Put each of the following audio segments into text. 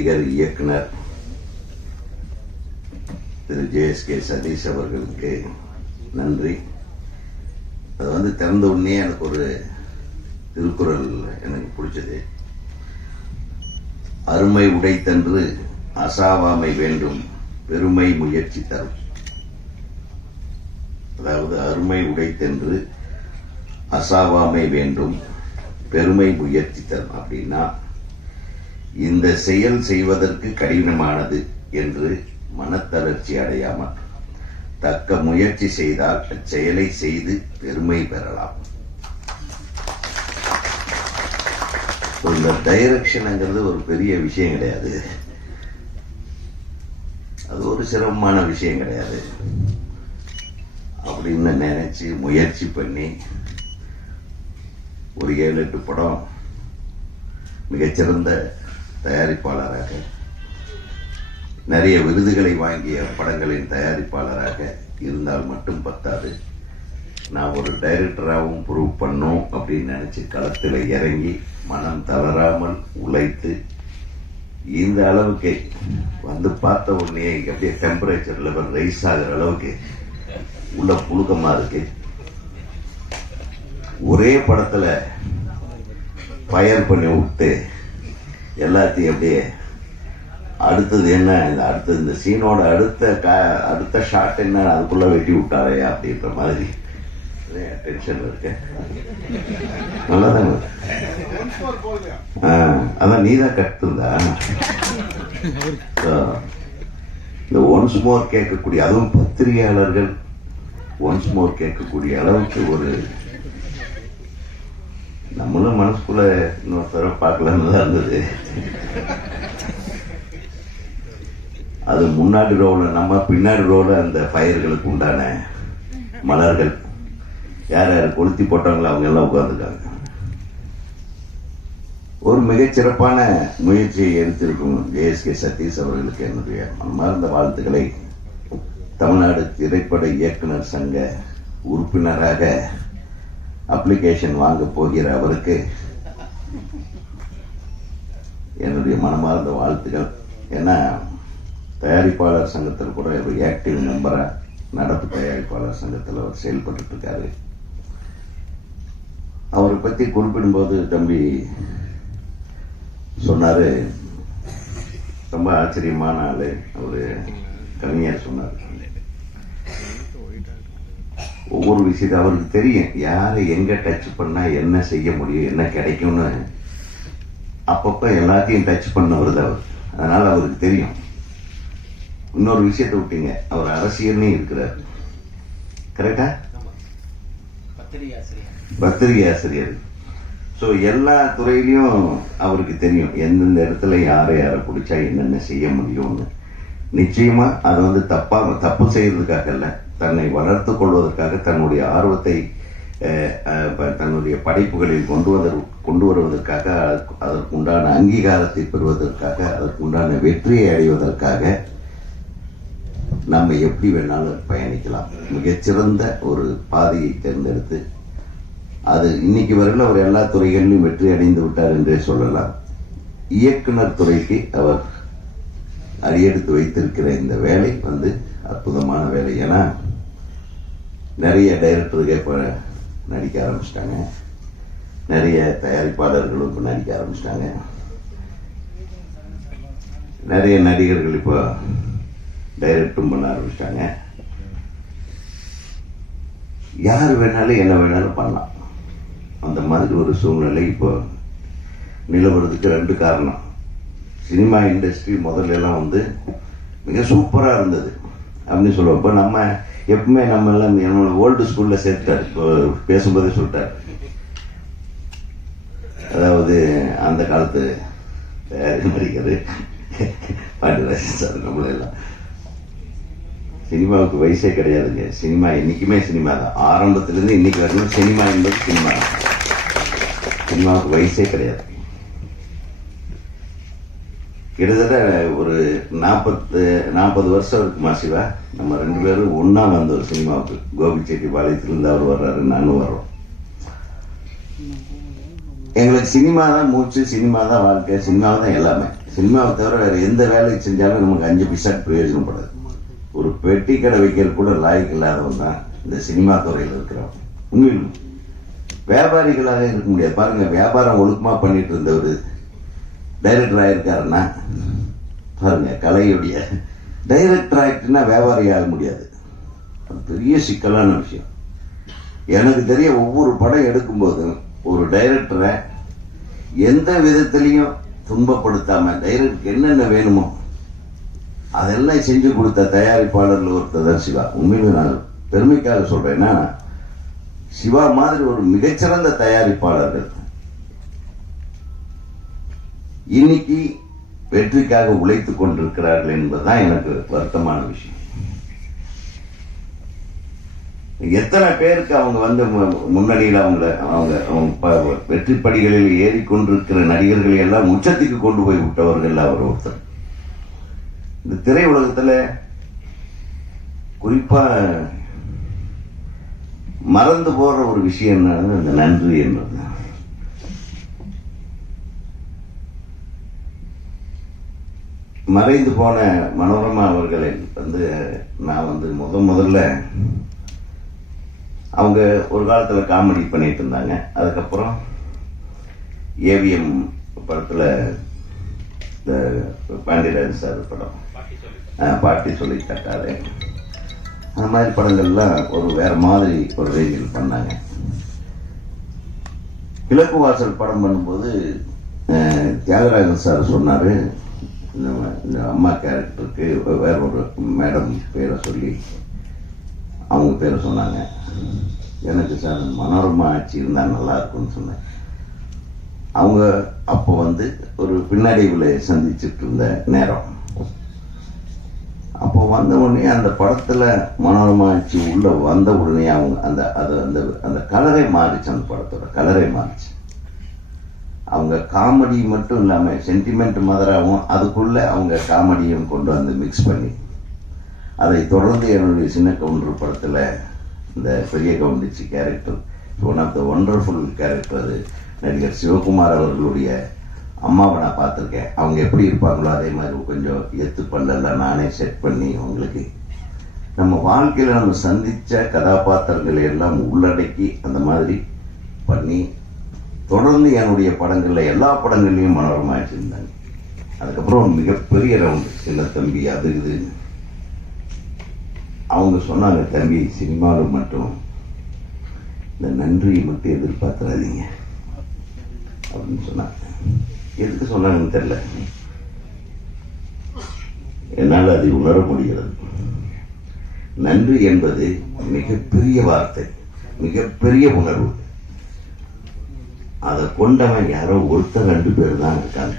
நடிகர் இயக்குனர் திரு ஜேஎஸ்கே சதீஷ் அவர்களுக்கு நன்றி. அது வந்து திறந்த உடனே எனக்கு ஒரு திருக்குறள் எனக்கு பிடிச்சது. அருமை உடைத்தன்று அசாவாமை வேண்டும் பெருமை முயற்சி தரும். அதாவது அருமை உடைத்தென்று அசாவாமை வேண்டும் பெருமை முயற்சி தரும் அப்படின்னா இந்த செயல் செய்வதற்கு கடினமானது என்று மனத்தளர்ச்சி அடையாமல் தக்க முயற்சி செய்தால் அச்செயலை செய்து பெருமை பெறலாம். இந்த டைரக்ஷனுங்கிறது ஒரு பெரிய விஷயம் கிடையாது. அது ஒரு சிரமமான விஷயம் கிடையாது. அப்படின்னு நினைச்சு முயற்சி பண்ணி ஒரு ஏழு எட்டு படம் மிகச்சிறந்த தயாரிப்பாளராக நிறைய விருதுகளை வாங்கிய படங்களின் தயாரிப்பாளராக இருந்தால் மட்டும் பத்தாது. நான் ஒரு டைரக்டராகவும் ப்ரூவ் பண்ணும் அப்படின்னு நினச்சி களத்தில் இறங்கி மனம் தளராமல் உழைத்து இந்த அளவுக்கு வந்து பார்த்த உடனே இங்கே அப்படியே டெம்பரேச்சர் லெவல் ரைஸ் ஆகிற அளவுக்கு உள்ள புழுக்கமாக இருக்கு. ஒரே படத்தில் ஃபயர் பண்ணி விட்டு எல்லாத்தையும் அப்படியே அடுத்தது என்ன இந்த அடுத்தது இந்த சீனோட அடுத்த கா- அடுத்த ஷாட் என்ன அதுக்குள்ளே வெட்டி விட்டாரே அப்படின்ற மாதிரி டென்ஷன் இருக்கு. நல்லாதாங்க ஆ, அதான் நீதான் கட்டுந்தா இந்த ஒன்ஸ் மோர் கேட்கக்கூடிய அதுவும் பத்திரிகையாளர்கள் ஒன்ஸ் மோர் கேட்கக்கூடிய அளவுக்கு ஒரு நம்மளும் மனசுக்குள்ள இன்னொருத்தர பார்க்கலான்னு தான் இருந்தது. அது முன்னாடி ரோல நம்ம பின்னாடி ரோல அந்த பயிர்களுக்கு உண்டான மலர்கள். யார் யார் கொளுத்தி போட்டாங்களோ அவங்க எல்லாம் உட்காந்துருக்காங்க ஒரு மிகச்சிறப்பான முயற்சியை எடுத்திருக்கும் ஜேஎஸ்கே சதீஷ் அவர்களுக்கு என்னுடைய மனமார்ந்த வாழ்த்துக்களை. தமிழ்நாடு திரைப்பட இயக்குனர் சங்க உறுப்பினராக அப்ளிகேஷன் வாங்க போகிற அவருக்கு என்னுடைய மனமார்ந்த வாழ்த்துக்கள். ஏன்னா தயாரிப்பாளர் சங்கத்தில் கூட ஒரு ஆக்டிவ் மெம்பராக நடப்பு தயாரிப்பாளர் சங்கத்தில் அவர் செயல்பட்டு இருக்காரு அவரை பற்றி குறிப்பிடும்போது தம்பி சொன்னார். ரொம்ப ஆச்சரியமான ஆள். அவர் கவிஞர் சொன்னார். ஒவ்வொரு விஷயத்தை அவருக்கு தெரியும். யாரை எங்கே டச் பண்ணால் என்ன செய்ய முடியும் என்ன கிடைக்கும்னு. அப்பப்போ எல்லாத்தையும் டச் பண்ணவர் தான் அவர். அதனால் அவருக்கு தெரியும். இன்னொரு விஷயத்தை விட்டீங்க. அவர் அரசியல்னே இருக்கிறார். கரெக்டா ஆசிரியர் பத்திரிகை ஆசிரியர். ஸோ எல்லா துறையிலையும் அவருக்கு தெரியும். எந்தெந்த இடத்துல யாரை யாரை பிடிச்சா என்னென்ன செய்ய முடியும்னு. நிச்சயமா அது வந்து தப்பா தப்பு செய்யறதுக்காக இல்ல தன்னை வளர்த்து கொள்வதற்காக தன்னுடைய ஆர்வத்தை அஹ், அஹ், தன்னுடைய படைப்புகளில் கொண்டு வத கொண்டு வருவதற்காக அதற்கு- அதற்குண்டான அங்கீகாரத்தை பெறுவதற்காக அதற்குண்டான வெற்றியை அடைவதற்காக நம்ம எப்படி வேணாலும் பயணிக்கலாம். மிகச்சிறந்த ஒரு பாதையை தேர்ந்தெடுத்து அது இன்னைக்கு வரையில் அவர் எல்லா துறைகளிலும் வெற்றி அடைந்து விட்டார் என்றே சொல்லலாம். இயக்குனர் துறைக்கு அவர் அடியெடுத்து வைத்திருக்கிற இந்த வேலை வந்து அற்புதமான வேலை. ஏன்னா நிறைய டைரக்டர்கள் இப்போ நடிக்க ஆரம்பிச்சிட்டாங்க. நிறைய தயாரிப்பாளர்களும் இப்போ நடிக்க ஆரம்பிச்சிட்டாங்க. நிறைய நடிகர்கள் இப்போ டைரக்டும் பண்ண ஆரம்பிச்சிட்டாங்க. யார் வேணாலும் என்ன வேணாலும் பண்ணலாம். அந்த மாதிரி ஒரு சூழ்நிலை இப்போ நிலவுறதுக்கு ரெண்டு காரணம். சினிமா இண்டஸ்ட்ரி முதல்ல எல்லாம் வந்து மிக சூப்பராக இருந்தது. அப்படின்னு சொல்லுவோம். இப்போ நம்ம எப்பவுமே நம்ம எல்லாம் என்னோட ஓல்டு ஸ்கூல்ல சேர்த்துட்டார் இப்போ பேசும்போதே சொல்லிட்டார். அதாவது அந்த காலத்து தயாரி நடிகர் பாண்டியராஜன் நம்மளெல்லாம் சினிமாவுக்கு வயசே கிடையாதுங்க. சினிமா என்னைக்குமே சினிமா தான். ஆரம்பத்துலேருந்து இன்னைக்கு வரைக்கும் சினிமா என்பது சினிமா தான். சினிமாவுக்கு வயசே கிடையாது. கிட்டத்தட்ட ஒரு நாற்பத்து நாற்பது வருஷம் இருக்குமா சிவா. நம்ம ரெண்டு பேரும் ஒன்றா வந்த ஒரு சினிமாவுக்கு. கோபிச்செட்டி பாளையத்திலிருந்து அவர் வர்றாரு நானும் வர்றோம். எங்களுக்கு சினிமா தான் மூச்சு சினிமா தான் வாழ்க்கை சினிமா தான் எல்லாமே. சினிமாவை தவிர வேற எந்த வேலை செஞ்சாலும் நமக்கு அஞ்சு பைசா பிரயோஜனப்படாது ஒரு பெட்டி கடை வைக்கிறது கூட லாய்க்கு இல்லாதவன் தான் இந்த சினிமா துறையில் இருக்கிறவன். உண்மையில் வியாபாரிகளாக இருக்க முடியாது. பாருங்க வியாபாரம் ஒழுக்கமா பண்ணிட்டு இருந்தவர் டைரக்டர் ஆயிருக்காருன்னா பாருங்க கலையுடைய டைரக்டர் ஆகிட்டுனா வியாபாரி ஆக முடியாது. அது பெரிய சிக்கலான விஷயம். எனக்கு தெரிய ஒவ்வொரு படம் எடுக்கும்போதும் ஒரு டைரக்டரை எந்த விதத்திலையும் துன்பப்படுத்தாம டைரக்டருக்கு என்னென்ன வேணுமோ அதெல்லாம் செஞ்சு கொடுத்த தயாரிப்பாளர்ல ஒருத்தர் தான் சிவா. உண்மையில நான் பெருமைக்காக சொல்றேன்னா சிவா மாதிரி ஒரு மிகச்சிறந்த தயாரிப்பாளர்கள் இன்னைக்கு வெற்றிக்காக உழைத்துக் கொண்டிருக்கிறார்கள் என்பதுதான் எனக்கு வருத்தமான விஷயம். எத்தனை பேருக்கு அவங்க வந்து முன்னணியில் அவங்கள அவங்க அவங்க வெற்றி படிகளில் ஏறிக்கொண்டிருக்கிற நடிகர்களை எல்லாம் உச்சத்துக்கு கொண்டு போய் விட்டவர்கள் அவர் ஒருத்தர். இந்த திரையுலகத்தில் குறிப்பா மறந்து போற ஒரு விஷயம் என்னன்னா இந்த நன்றி என்பது மறைந்து போன மனோரமா அவர்களை வந்து நான் வந்து முத முதல்ல அவங்க ஒரு காலத்தில் காமெடி பண்ணிட்டு இருந்தாங்க. அதுக்கப்புறம் ஏவிஎம் படத்தில் இந்த பாண்டியராஜ் சார் படம். பாட்டி சொல்லி தட்டாதே அந்த மாதிரி படங்கள்லாம் ஒரு வேற மாதிரி ஒரு ரேஞ்சில் பண்ணாங்க. கிழக்கு வாசல் படம் பண்ணும்போது தியாகராஜன் சார் சொன்னார் இந்த அம்மா கேரக்டருக்கு வேற ஒரு மேடம் பேரை சொல்லி அவங்க பேரை சொன்னாங்க. எனக்கு சார் மனோரமா ஆட்சி இருந்தால் நல்லா இருக்கும்னு சொன்னேன். அவங்க அப்போ வந்து ஒரு பின்னடைவில் சந்திச்சுட்டு இருந்த நேரம். அப்போ வந்த உடனே அந்த படத்தில் மனோரமா ஆட்சி உள்ளே வந்த உடனே அவங்க அந்த அது அந்த அந்த கலரே மாறிச்சு அந்த படத்தோட கலரே மாறிச்சு. அவங்க காமெடி மட்டும் இல்லாமல் சென்டிமெண்ட் மதராகவும் அதுக்குள்ளே அவங்க காமெடியும் கொண்டு வந்து மிக்ஸ் பண்ணி அதை தொடர்ந்து என்னுடைய சின்ன கவுண்டர் படத்தில் இந்த பெரிய கவுண்டிச்சி character one of the wonderful character அது நடிகர் சிவகுமார் அவர்களுடைய அம்மாவை நான் பார்த்துருக்கேன். அவங்க எப்படி இருப்பாங்களோ அதே மாதிரி கொஞ்சம் எத்து பல்லெல்லாம் நானே செட் பண்ணி அவங்களுக்கு நம்ம வாழ்க்கையில் நம்ம சந்தித்த கதாபாத்திரங்களை எல்லாம் உள்ளடக்கி அந்த மாதிரி பண்ணி தொடர்ந்து என்னுடைய படங்களில் எல்லா படங்கள்லையும் மனோரமா இருந்தாங்க அதுக்கப்புறம் மிகப்பெரிய ரவுண்டு சின்ன தம்பி அது இதுன்னு அவங்க சொன்னாங்க தம்பி சினிமாவில் மட்டும் இந்த நன்றியை மட்டும் எதிர்பார்த்துறாதீங்க அப்படின்னு சொன்னாங்க. எதுக்கு சொன்னாங்கன்னு தெரில என்னால் அதை உணர முடிகிறது. நன்றி என்பது மிகப்பெரிய வார்த்தை மிகப்பெரிய உணர்வு. அதை கொண்டவன் யாரோ ஒருத்தர் ரெண்டு பேர் தான் இருக்காங்க.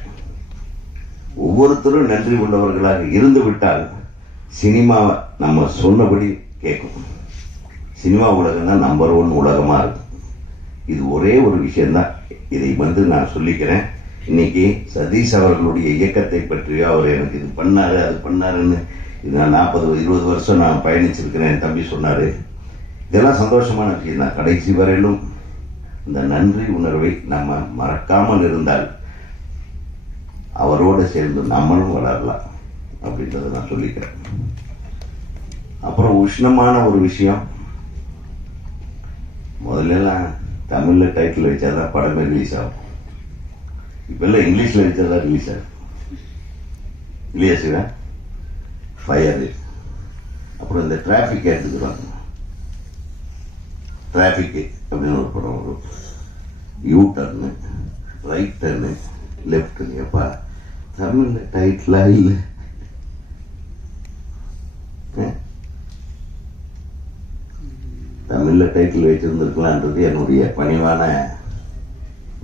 ஒவ்வொருத்தரும் நன்றி உள்ளவர்களாக இருந்து விட்டால் சினிமாவை நம்ம சொன்னபடி கேட்கும். சினிமா உலகம் தான் நம்பர் ஒன் உலகமாக இருக்கும். இது ஒரே ஒரு விஷயந்தான் இதை வந்து நான் சொல்லிக்கிறேன். இன்னைக்கு சதீஷ் அவர்களுடைய இயக்கத்தை பற்றியோ அவர் எனக்கு இது பண்ணாரு அது பண்ணாருன்னு இது நான் நாற்பது இருபது வருஷம் நான் பயணிச்சிருக்கிறேன் என் தம்பி சொன்னார். இதெல்லாம் சந்தோஷமான விஷயம் தான் கடைசி வரையிலும் இந்த நன்றி உணர்வை நம்ம மறக்காமல் இருந்தால் அவரோட சேர்ந்து நம்மளும் வளரலாம் அப்படின்றத நான் சொல்லிக்கிறேன். அப்புறம் உஷ்ணமான ஒரு விஷயம். முதல்லலாம் தமிழில் டைட்டில் டைட்டில் வச்சாதான் படமே ரிலீஸ் ஆகும். இப்பெல்லாம் வச்சா தான் ரிலீஸ் ஆகும். இல்லையா சிவா? ஃபயர் அப்புறம் இந்த டிராஃபிக் எடுத்துக்கிறாங்க டிராஃபிக்கு அப்படின்னு ஒரு படம் வரும். U turn right turn left எப்பா தமிழில் டைட்டிலாக இல்லை? தமிழில் டைட்டில் வச்சுருந்துருக்கலான்றது என்னுடைய பணிவான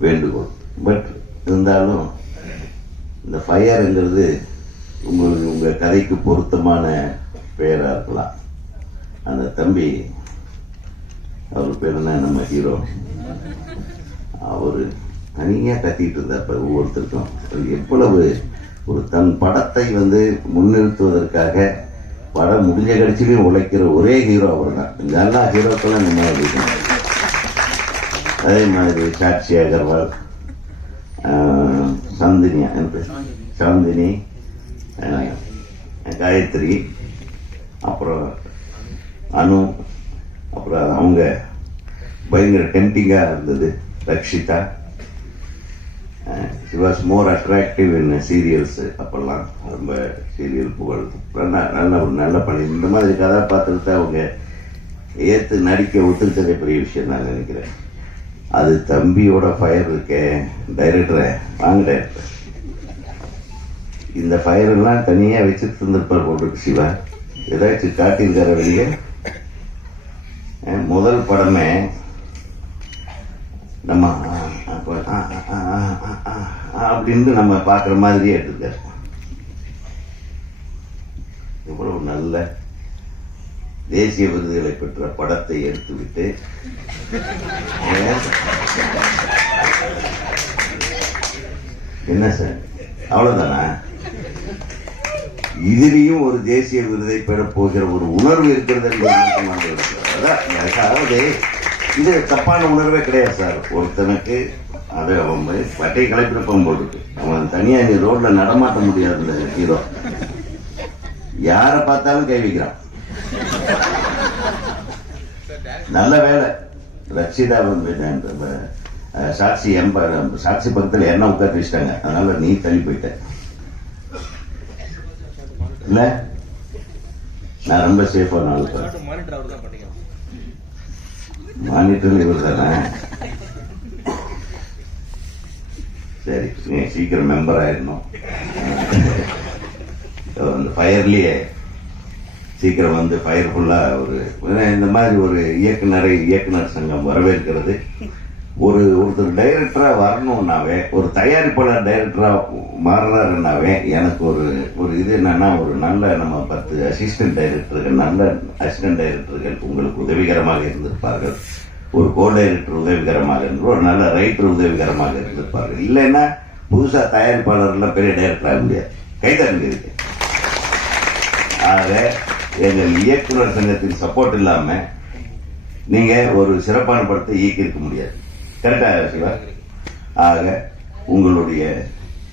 வேண்டுகோள். பட் இருந்தாலும் இந்த ஃபயருங்கிறது உங்களுக்கு உங்கள் கதைக்கு பொருத்தமான பெயராக இருக்கலாம். அந்த தம்பி அவர் பேர் என்ன? நம்ம ஹீரோ. அவர் தனியாக கத்திட்டு இருந்தார் இப்ப ஒவ்வொருத்தருக்கும் அது எவ்வளவு ஒரு தன் படத்தை வந்து முன்னிறுத்துவதற்காக படம் முடிஞ்ச கடைசியிலையும் உழைக்கிற ஒரே ஹீரோ அவர் தான் இந்த எல்லா ஹீரோக்களும் இந்த மாதிரி அதே மாதிரி சாட்சி அகர்வால் ஆஹ், என்று சாந்தினி காயத்ரி அப்புறம் அனு அப்புறம் அவங்க பயங்கர டெம்டிங்காக இருந்தது Rakshitha. She was more attractive in serials அப்போல்லாம். ரொம்ப சீரியல் புகழ். நல்ல நல்ல ஒரு நல்ல பணி. இந்த மாதிரி கதாபாத்திரத்தை அவங்க ஏற்று நடிக்க ஒத்துக்கிட்டதே பெரிய விஷயம் நான் நினைக்கிறேன். அது தம்பியோட ஃபயர் இருக்கே டைரக்டரை வாங்க டைரக்டர் இந்த ஃபயர் எல்லாம் தனியாக வச்சுட்டு இருந்திருப்பார் போட்டுருக்கு சிவா. ஏதாச்சும் காட்டியிருக்கார வெளியே? முதல் படமே நம்ம அப்படின்னு நம்ம பார்க்குற மாதிரியே எடுத்துருக்காரு இவ்வளவு நல்ல தேசிய விருதுகளை பெற்ற படத்தை எடுத்துவிட்டு என்ன சார்? அவ்வளவுதானா? இதுலயும் ஒரு தேசிய விருதை பெறப் போகிற ஒரு உணர்வு இருக்கிறது என்பது அதான் அதாவது இது தப்பான உணர்வே கிடையாது சார். ஒருத்தனுக்கு அது அவன் வட்டையை பட்டை கலைப்பிருப்பம் போட்டுருக்கு அவன் தனியா நீ ரோட்ல நடமாட்ட முடியாது இந்த ஹீரோ யாரை பார்த்தாலும் கை வைக்கிறான். நல்ல வேலை. ரக்ஷிதா வந்து சாட்சி எம்ப சாட்சி பக்கத்தில் என்ன உட்காந்து வச்சிட்டாங்க. அதனால நீ தள்ளி போயிட்ட. இல்ல? நான் ரொம்ப சேஃபாக ஆள் மானிட்டர் இவர் தானே சரி சீக்கிரம் மெம்பர் ஆயிடணும். அந்த ஃபயர்லேயே சீக்கிரம் வந்து ஃபயர்ஃபுல்லா ஒரு இந்த மாதிரி ஒரு இயக்குனரை இயக்குனர் சங்கம் வரவேற்கிறது. ஒரு ஒருத்தர் டைரக்டராக வரணும்னாவே ஒரு தயாரிப்பாளர் டைரக்டராக மாறினாருன்னாவே எனக்கு ஒரு ஒரு இது என்னன்னா ஒரு நல்ல நம்ம பத்து அசிஸ்டன்ட் டைரக்டர்கள் நல்ல அசிஸ்டன்ட் டைரக்டர்கள் உங்களுக்கு உதவிகரமாக இருந்திருப்பார்கள். ஒரு கோ டைரக்டர் உதவிகரமாக இருந்து ஒரு நல்ல ரைட்டர் உதவிகரமாக இருந்திருப்பார்கள். இல்லைன்னா புதுசாக தயாரிப்பாளர்லாம் பெரிய டைரக்டர் ஆக முடியாது. கைதாங்க இருக்கு ஆக எங்கள் இயக்குனர் சங்கத்தின் சப்போர்ட் இல்லாமல் நீங்கள் ஒரு சிறப்பான படத்தை இயக்கியிருக்க முடியாது. கரெக்டாக சிவா ஆக உங்களுடைய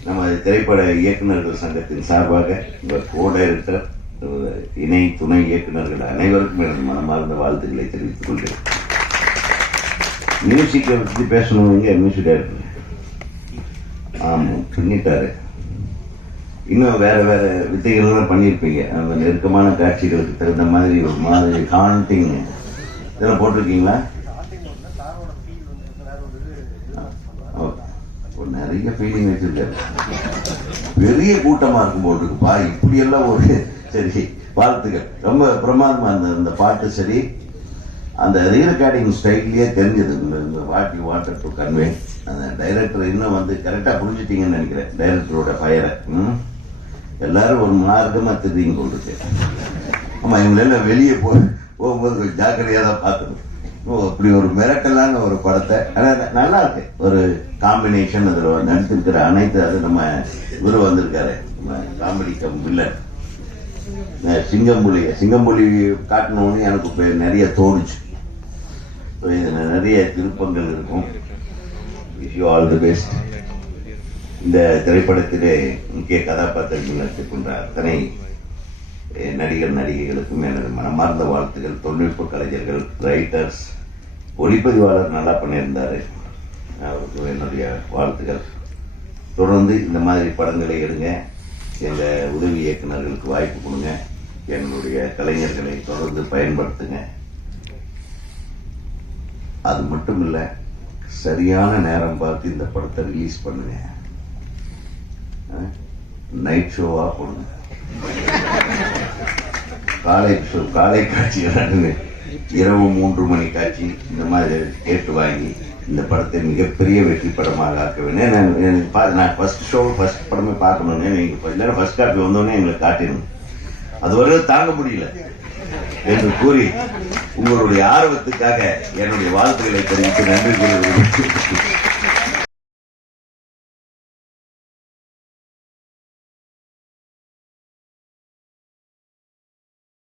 நமது திரைப்பட இயக்குனர்கள் சங்கத்தின் சார்பாக உங்கள் கோ டைரக்டர் இணை துணை இயக்குனர்கள் அனைவருக்கும் எனது மனமார்ந்த வாழ்த்துக்களை தெரிவித்துக் கொள்கிறேன். மியூசிக்கை பற்றி பேசணும் மியூசிக் டைரக்டர். ஆமாம் பின்னிட்டாரு இன்னும் வேற வேற வித்தைகள்லாம் பண்ணியிருப்பீங்க. அந்த நெருக்கமான காட்சிகளுக்கு தகுந்த மாதிரி ஒரு மாதிரி காண்டிங் இதெல்லாம் போட்டிருக்கீங்களா ஓ, ஒரு நிறைய ஃபீலிங் வச்சிருக்காரு பெரிய கூட்டமா இருக்கும் போட்டுருக்குப்பா இப்படி எல்லாம் ஒரு சரி வாழ்த்துக்கள். ரொம்ப பிரமாதமா அந்த அந்த பாட்டு சரி. அந்த ரீரெக்கார்டிங் ஸ்டைல்லையே தெரிஞ்சது. இந்த இந்த வாட் யூ வாட்டர் டு கன்வே அந்த டைரக்டர் இன்னும் வந்து கரெக்டாக புரிஞ்சுட்டீங்கன்னு நினைக்கிறேன் டைரக்டரோட ஃபயரை ம்? எல்லாரும் ஒரு மார்க்கமாக திரும்பிங்க போட்டுருக்கு ஆமாம் இவங்களெல்லாம் வெளியே போ போகும்போது கொஞ்சம் ஜாக்கிரதையாக தான் பார்க்கணும். அப்படி ஒரு மிரட்டலான ஒரு படத்தை. ஆனால் நல்லா இருக்கு. ஒரு காம்பினேஷன் அதில் நடித்திருக்கிற அனைத்து அது நம்ம இவரு வந்திருக்காரு. Comedy cum villain ah Singampuli காட்டணும்னு எனக்கு நிறைய தோணுச்சு. So, நிறைய திருப்பங்கள் இருக்கும். Wish you all the best இந்த திரைப்படத்திலே முக்கிய கதாபாத்திரங்கள் நடித்துக்கொண்ட அத்தனை Eh, நடிகர் நடிகைகளுக்கும் எனது மனமார்ந்த வாழ்த்துக்கள் தொழில்நுட்ப கலைஞர்கள் ரைட்டர்ஸ் ஒளிப்பதிவாளர் நல்லா பண்ணியிருந்தார். அவருக்கு என்னுடைய வாழ்த்துக்கள் தொடர்ந்து இந்த மாதிரி படங்களை எடுங்க. எங்கள் உதவி இயக்குநர்களுக்கு வாய்ப்பு கொடுங்க. எங்களுடைய கலைஞர்களை தொடர்ந்து பயன்படுத்துங்க. அது மட்டும் இல்லை சரியான நேரம் பார்த்து இந்த படத்தை ரிலீஸ் பண்ணுங்க. நைட் ஷோவாக போடுங்க. காலை காலை காட்சி நடந்து இரவு மூன்று மணி காட்சி இந்த மாதிரி கேட்டு வாங்கி இந்த படத்தை மிகப்பெரிய வெற்றி படமாக ஆக்க வேண்டும். நான் எனக்கு பா- நான் ஃபர்ஸ்ட் ஷோ ஃபர்ஸ்ட் படமே பார்க்கணும்னு நீங்கள் இல்லைன்னா ஃபர்ஸ்ட் காப்பி வந்தோடனே எங்களுக்கு காட்டிடணும் அதுவரையும் தாங்க முடியல என்று கூறி உங்களுடைய ஆர்வத்துக்காக என்னுடைய வாழ்த்துக்களை தெரிவித்து நன்றி கூறுகிறேன்